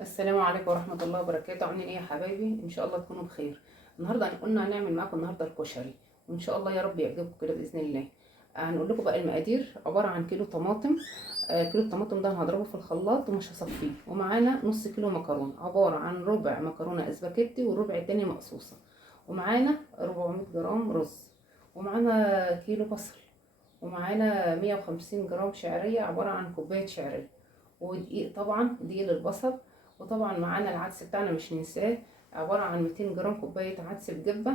السلام عليكم ورحمة الله وبركاته. عاملين ايه يا حبايبي؟ ان شاء الله تكونوا بخير. النهارده قلنا هنعمل معاكم النهارده الكشري، وان شاء الله يا رب يعجبكم كده باذن الله. هنقول لكم بقى المقادير. عبارة عن كيلو طماطم. كيلو الطماطم ده هنضربه في الخلاط ومش هصفيه، ومعانا نص كيلو مكرونه، عبارة عن ربع مكرونه اسباجيتي والربع التاني مقصوصه، ومعانا 400 جرام رز، ومعانا كيلو بصل، ومعانا 150 جرام شعريه عبارة عن كوبايه شعريه، ودقيق طبعا دقيق للبصل. وطبعا معانا العدس بتاعنا مش ننساه، عبارة عن 200 جرام كوباية عدس بجبة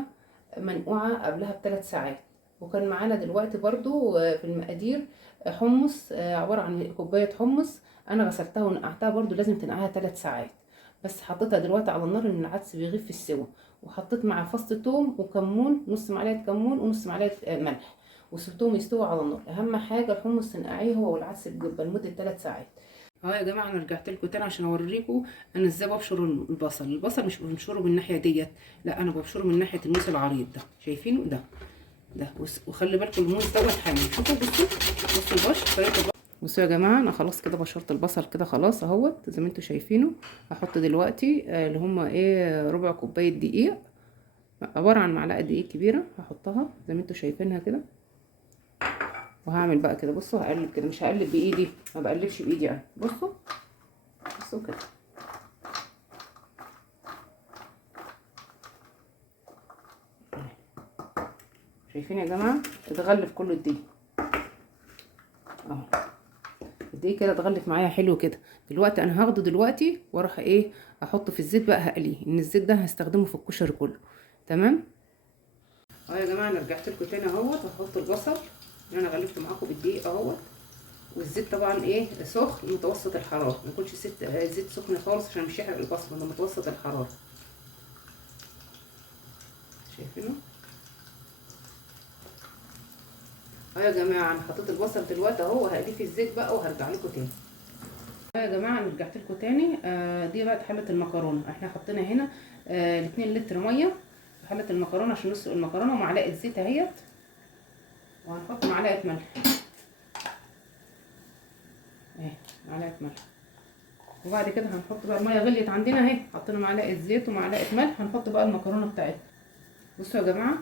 منقوعة قبلها ب3 ساعات. وكان معانا دلوقتي برضو في المقادير حمص، عبارة عن كوباية حمص. انا غسلتها ونقعتها، برضو لازم تنقعها 3 ساعات، بس حطيتها دلوقتي على النار ان العدس بيغيب في السوا. وحطيت مع فص ثوم وكمون، نص معلقة كمون ونص معلقة ملح، وسبتهم يستووا على النار. اهم حاجة الحمص تنقعيه هو والعدس بجبة لمدة 3 ساعات. اهو يا جماعه انا رجعت لكم تاني عشان اوريكم انا ازاي ببشر البصل مش بنشره من الناحيه ديت، لا انا ببشره من ناحيه الموس العريض ده، شايفينه ده وخلي بالكم الموس دوت حامي. شوفوا بصوا البشر طريقه البشر. بصوا يا جماعه انا خلاص كده بشرت البصل كده خلاص اهوت زي ما انتم شايفينه. هحط دلوقتي اللي هما ايه ربع كوبايه دقيق، عباره عن معلقه دقيق كبيره، هحطها زي ما انتم شايفينها كده. وهعمل بقى كده، بصوا هقلب كده، مش هقلب بايدي، ما بقلبش بايدي انا. بصوا كده. شايفين يا جماعه اتغلف كله الدقيق اهو. الدقيق كده اتغلف معايا حلو كده. دلوقتي انا هاخده دلوقتي واروح ايه احطه في الزيت بقى هقليه، ان الزيت ده هستخدمه في الكشري كله. تمام اهو يا جماعه انا رجعت لكم تاني اهوت. هحط البصل اللي انا غلفته معاكم بالدقيق اهوت، والزيت طبعا ايه سخن متوسط الحراره، ما يكونش زيت سخن خالص عشان مش يحرق البصل، ده متوسط الحراره. شايفينه اهو يا جماعه. انا حطيت البصل دلوقتي اهو وهقليه في الزيت بقى وهرجع لكم تاني. يا جماعه انا رجعت لكم تاني. دي بقى حله المكرونه. احنا حطينا هنا 2 لتر ميه في حله المكرونه عشان نسلق المكرونه، ومعلقه زيت اهيت، وهنحط معلقه ملح اهي، معلقه ملح. وبعد كده هنحط بقى الميه غليت عندنا اهي، حطينا معلقه زيت ومعلقه ملح. هنحط بقى المكرونه بتاعتنا. بصوا يا جماعه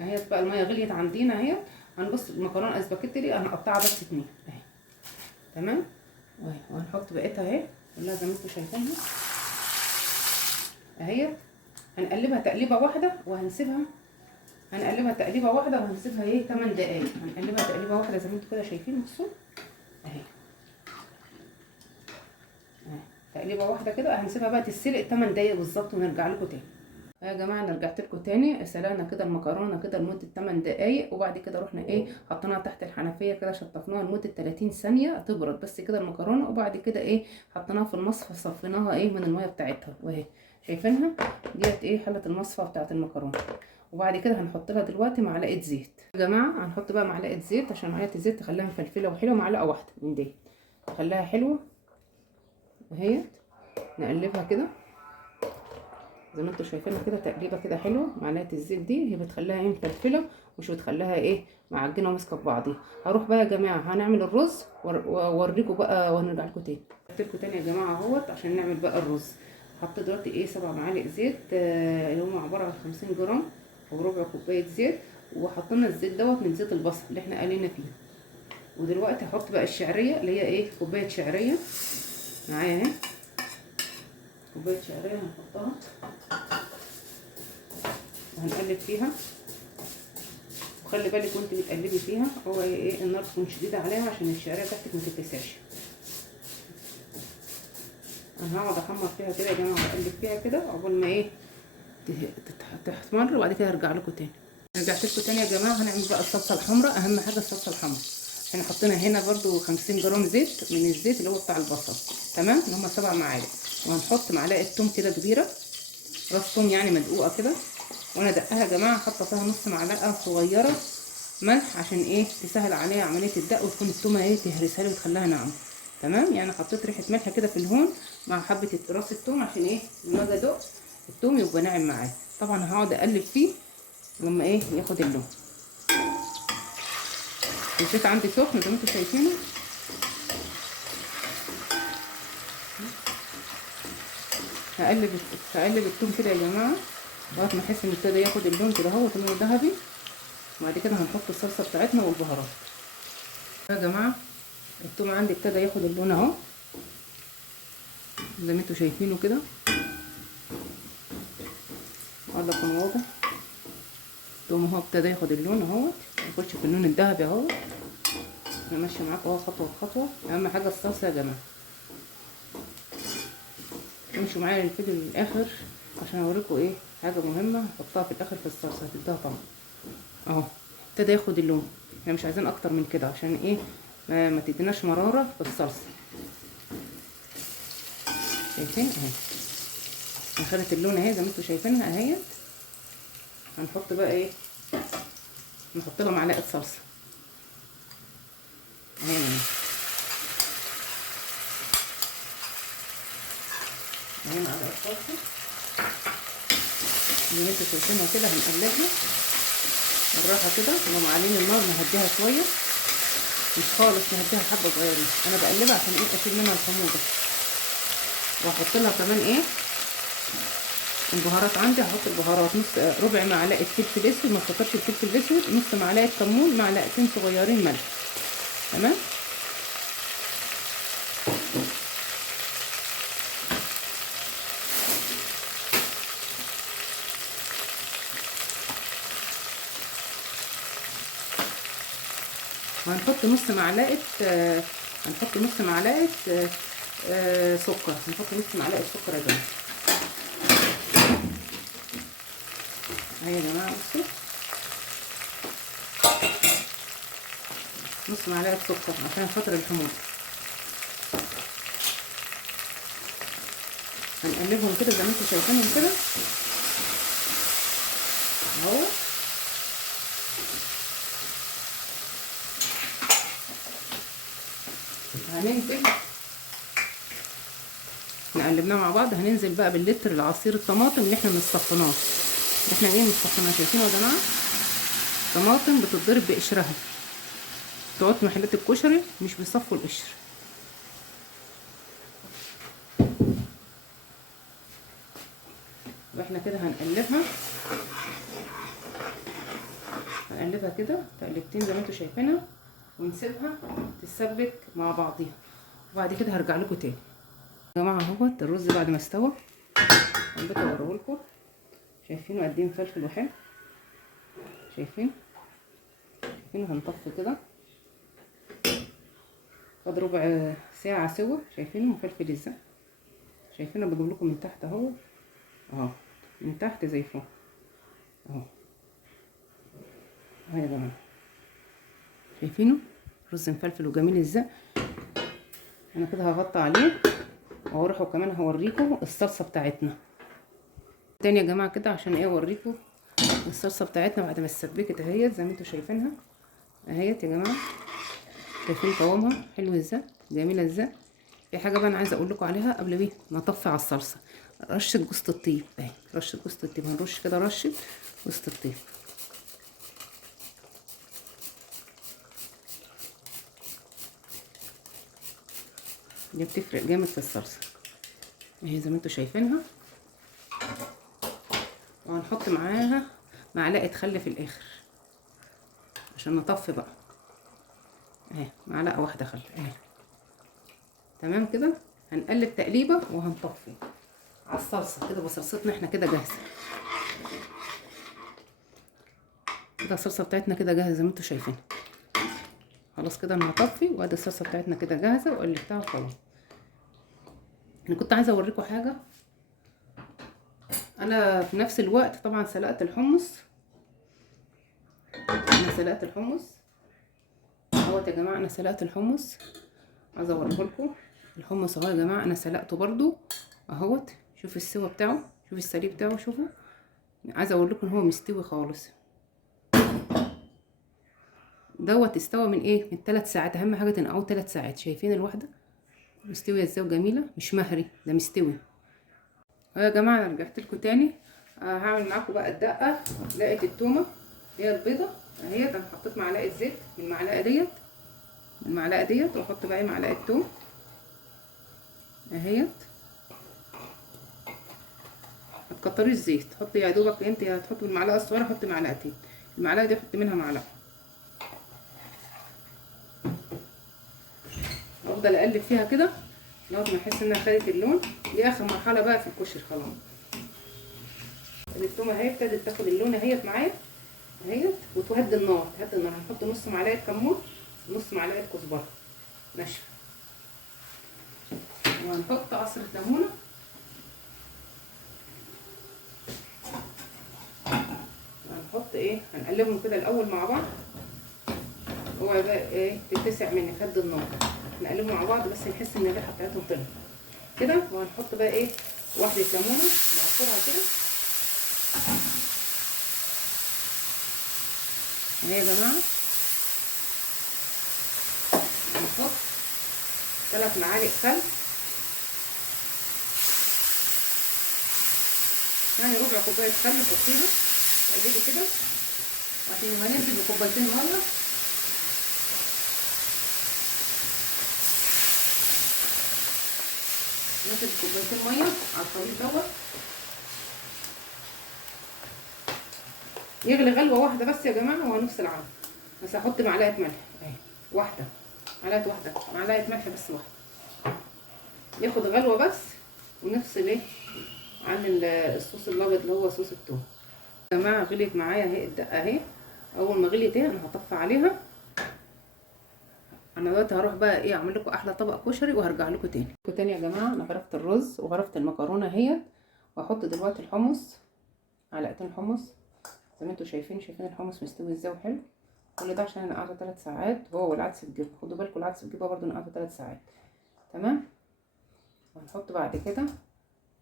اهيت بقى الميه غليت عندنا اهي. هنبص المكرونه اسباجيتي دي هنقطعها بس 2 اهي. تمام اهي. وهنحط بقيتها اهي كلها زي ما انتم شايفينها اهي. هنقلبها تقليبه واحده وهنسيبها، ايه 8 دقايق. هنقلبها تقليبه واحده زي ما انتم كده شايفين. بصوا اهي تقليبه واحده كده. هنسيبها بقى تتسلق 8 دقايق بالظبط ونرجع لكم تاني. يا جماعه انا رجعت لكم تاني. سلقنا كده المكرونه كده لمده 8 دقايق، وبعد كده رحنا ايه حطيناها تحت الحنفيه كده، شطفناها لمده 30 ثانيه تبرد بس كده المكرونه. وبعد كده ايه حطيناها في المصفى، صفيناها ايه من الميه بتاعتها، واهي شايفينها ديت ايه حله المصفى بتاعت المكرونه. وبعد كده هنحط لها دلوقتي معلقه زيت. يا جماعه هنحط بقى معلقه زيت عشان معلقه الزيت تخليها مفلفله وحلوه. معلقه واحده من دي تخليها حلوه اهي. نقلبها كده زي ما انتم شايفينها كده تقليبه كده حلوه. معلقه الزيت دي هي بتخليها ايه مفلفله، مش بتخليها ايه معجنه وماسكه في بعضيها. هروح بقى يا جماعه هنعمل الرز واوريكم بقى وهنرجع لكم تاني. قلت لكم تاني يا جماعه اهوت عشان نعمل بقى الرز. حطيت دلوقتي ايه 7 معالق زيت، اللي هم عباره عن 50 جرام وربع كوبايه زيت. وحطينا الزيت دوت من زيت البصل اللي احنا قلينا فيه. ودلوقتي هحط بقى الشعريه اللي هي ايه كوبايه شعريه معايا اهي. كوبايه شعريه هنحطها وهنقلب فيها. وخلي بالك وانت بتقلبي فيها هو ايه النار تكون شديده عليها عشان الشعريه بتاعتك ما تتلسعش. انا هقعد احمر فيها كده يا جماعه واقلب فيها كده عقبال ما ايه تحمر، وبعد كده هرجع لكم تاني. رجعت لكم تاني يا جماعه. هنعمل بقى الصلصه الحمراء. اهم حاجه الصلصه الحمراء. احنا حطينا هنا برده 50 جرام زيت من الزيت اللي هو بتاع البصل، تمام، اللي هم 7 معالق. وهنحط معلقه توم كده كبيره، راس توم يعني مدقوقه كده. وانا دقها يا جماعه حاطه فيها نص معلقه صغيره ملح عشان ايه تسهل عليها عمليه الدق، وتكون التومه ايه تهرسها لي وتخليها ناعمه. تمام يعني حطيت ريحه ملح كده في الهون مع حبه راس التوم عشان ايه لما اجي ادق التوم يبقى ناعم معايا. طبعا هقعد اقلب فيه لما ايه ياخد اللون. الزيت عندي سخن زي ما انتم شايفينه. هقلب التوم كده يا جماعه لغايه ما احس ان ابتدى ياخد اللون كده اهو لون ذهبي. وبعد كده هنحط الصلصه بتاعتنا والبهارات. يا جماعه التوم عندي ابتدى ياخد اللون اهو زي ما انتوا شايفينه كده. الله يكون واضح. التوم اهو ابتدى ياخد اللون اهو، يخش في اللون الذهبي اهو. انا ماشيه معاكم اهو خطوه بخطوه. اهم حاجه الصلصه يا جماعه. امشوا معايا الفيديو للاخر عشان اوريكم ايه حاجه مهمه هحطها في الاخر في الصلصه هتديها طعم. اهو ابتدى ياخد اللون. احنا مش عايزين اكتر من كده عشان ايه ما تديناش مراره في الصلصه. شايفين اهي اخدت اللون اهي زي ما انتوا شايفينها اهي. هنحط بقى ايه، نحط لها معلقه صلصه اهي. اهي معلقه صلصه زي ما انتوا شايفينها كده. هنقلبها بالراحه كده ومعلين النار نهديها شويه، مش خالص نهديها حبه صغيرين. انا بقلبها عشان ايه اشيل منها الحموضه. واحط لها كمان ايه البهارات. عندي هحط البهارات ربع معلقه فلفل اسود، ما تكترش الفلفل الاسود، نص معلقه كمون، معلقتين صغيرين ملح. تمام. وهنحط نص معلقه سكر. هنحط نص معلقه سكر يا جماعه. اهي يا جماعه بصوا نص معلقه سكر عشان خاطر الحموضه. هنقلبهم كده زي ما انتوا شايفينهم كده اهو. هننزل نقلبناه مع بعض. هننزل بقى باللتر العصير الطماطم اللي احنا مصفيناه. احنا ايه مصفيناه شايفينه يا جماعه. طماطم بتتضرب بقشرها. بتوع محلات الكشري مش بيصفوا القشر. واحنا كده هنقلبها كده تقلبتين زي ما انتوا شايفينها ونسيبها تتسبك مع بعضيها. وبعد كده هرجع لكم تاني يا جماعه. اهوت الرز بعد ما استوى حبيت اوريه لكم. شايفينه قد ايه مفلفل وحلو. شايفينه هنطفي كده خد ربع ساعه سوا. شايفينه مفلفل ازاي. شايفينه بجيب لكم من تحت اهو من تحت زي فوق اهو يا جماعه. شايفينه رز مفلفل وجميل ازاي. انا كده هغطي عليه واروح وكمان هوريكم الصلصه بتاعتنا تاني يا جماعه كده عشان ايه اوريكم الصلصه بتاعتنا بعد ما اتسبكت اهيت زي ما انتوا شايفينها اهيت يا جماعه. شايفين قوامها حلو ازاي جميله ازاي. في حاجه بقى انا عايزه اقول لكم عليها قبل ما نطفي على الصلصه. رشه جوز الطيب اهي. رشه جوز الطيب هنرش كده رشه جوز الطيب. دي بتفرق جامد في الصلصه اهي زي ما انتوا شايفينها. وهنحط معاها معلقه خل في الاخر عشان نطفي بقى اهي. معلقه واحده خل اهي. تمام كده. هنقلب تقليبه وهنطفي على الصلصه كده. بصلصتنا احنا كده جاهزه كده. الصلصه بتاعتنا كده جاهزه زي ما انتوا شايفين. خلاص كده انا هطفي وادي الصلصه بتاعتنا كده جاهزه وقلبتها خلاص. انا كنت عايزه اوريكم حاجه. انا في نفس الوقت طبعا سلقت الحمص. اهوت يا جماعه. انا سلقت الحمص عايزه اوريه لكم. الحمص اهو يا جماعه انا سلقته برده اهوت. شوف السوا بتاعه شوف السليق بتاعه شوفوا. عايزه اقول لكم ان هو مستوي خالص. دوت استوى من ايه من 3 ساعات. اهم حاجه تنقعوه 3 ساعات. شايفين الواحده مستويه ازاي وجميله مش مهري ده مستوي. يا جماعه انا رجعت لكم تاني. هعمل معاكم بقى الدقه. لقيت التومه هي البيضه اهي. انا حطيت معلقه زيت من المعلقه ديت واحط بقى معلقه توم اهيت. تكتريش زيت، حطي يا دوبك انت هتحطي بالمعلقه الصغيره حطي معلقتين، المعلقه دي حطي منها معلقه. افضل اقلب فيها كده لغايه ما احس انها خدت اللون. دي اخر مرحله بقى في الكشري خلاص. التومه اهي ابتدت تاخد اللون اهيت معايا اهيت، وتهدي النار، تهدي النار. هنحط نص معلقه كمون ونص معلقه كزبره ناشفه، وهنحط عصره ليمونه، هنحط ايه، هنقلبهم كده الاول مع بعض. اوعي بقى ايه تتسع مني، هدي النار، نقلبهم مع بعض بس نحس ان الريحه بتاعتهم طلعت كده. وهنحط بقى ايه واحده ليمونه نعصرها كده اهي يا جماعه. هنحط 3 معالق خل، يعني ربع كوبايه خل حطيها، تقلبي كده عشان لما ننزل بكوبايتين ميه ننزل بكوبايتين ميه على الطريق دوت، يغلي غلوه واحده بس يا جماعه وهنفصل عنه. بس هحط معلقه ملح اهي، واحده معلقه، واحده معلقه ملح بس، واحده، ياخد غلوه بس ونفصل ايه عن الصوص الابيض اللي هو صوص التوم. يا جماعه غليت معايا اهي الدقه اهي. اول ما غليت اهي انا هطفي عليها. انا دلوقتي هروح بقى ايه اعمل لكم احلى طبق كشري وهرجع لكم تاني يا جماعه. انا غرفت الرز وغرفت المكرونه اهيت، وهحط دلوقتي الحمص، معلقتين حمص زي ما انتم شايفين الحمص مستوي ازاي وحلو. كل ده عشان انا قاعده 3 ساعات، هو والعدس الجبه، خدوا بالكم العدس الجبه برده انا قاعده 3 ساعات. تمام. وهنحط بعد كده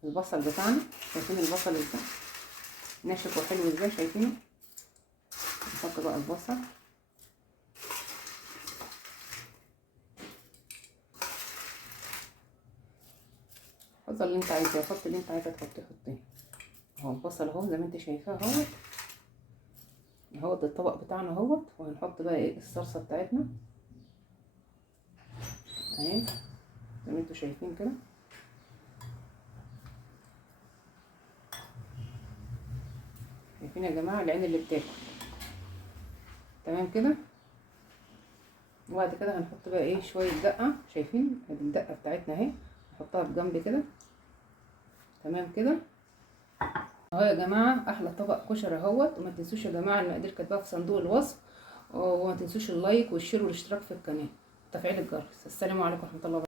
البصل بتاعنا، شايفين البصل ازاي ناشف وحلو ازاي، شايفينه. نحط بقى البصل، حط اللي انت عايزاه، حط اللي انت عايزه تحطيه حطيه. اهو البصل اهو زي ما انت شايفاه اهوت، اهوت الطبق بتاعنا اهوت. وهنحط بقى ايه الصلصه بتاعتنا اهي زي ما انتم شايفين كده. شايفين يا جماعه العين اللي بتاكل. تمام كده. وبعد كده هنحط بقى ايه شويه دقه، شايفين الدقه بتاعتنا اهي، نحطها بجنب كده. تمام كده اهو يا جماعه احلى طبق كشري اهوت. وما تنسوش يا جماعه المقادير كاتباها في صندوق الوصف، وما تنسوش اللايك والشير والاشتراك في القناه وتفعيل الجرس. السلام عليكم ورحمه الله وبركاته.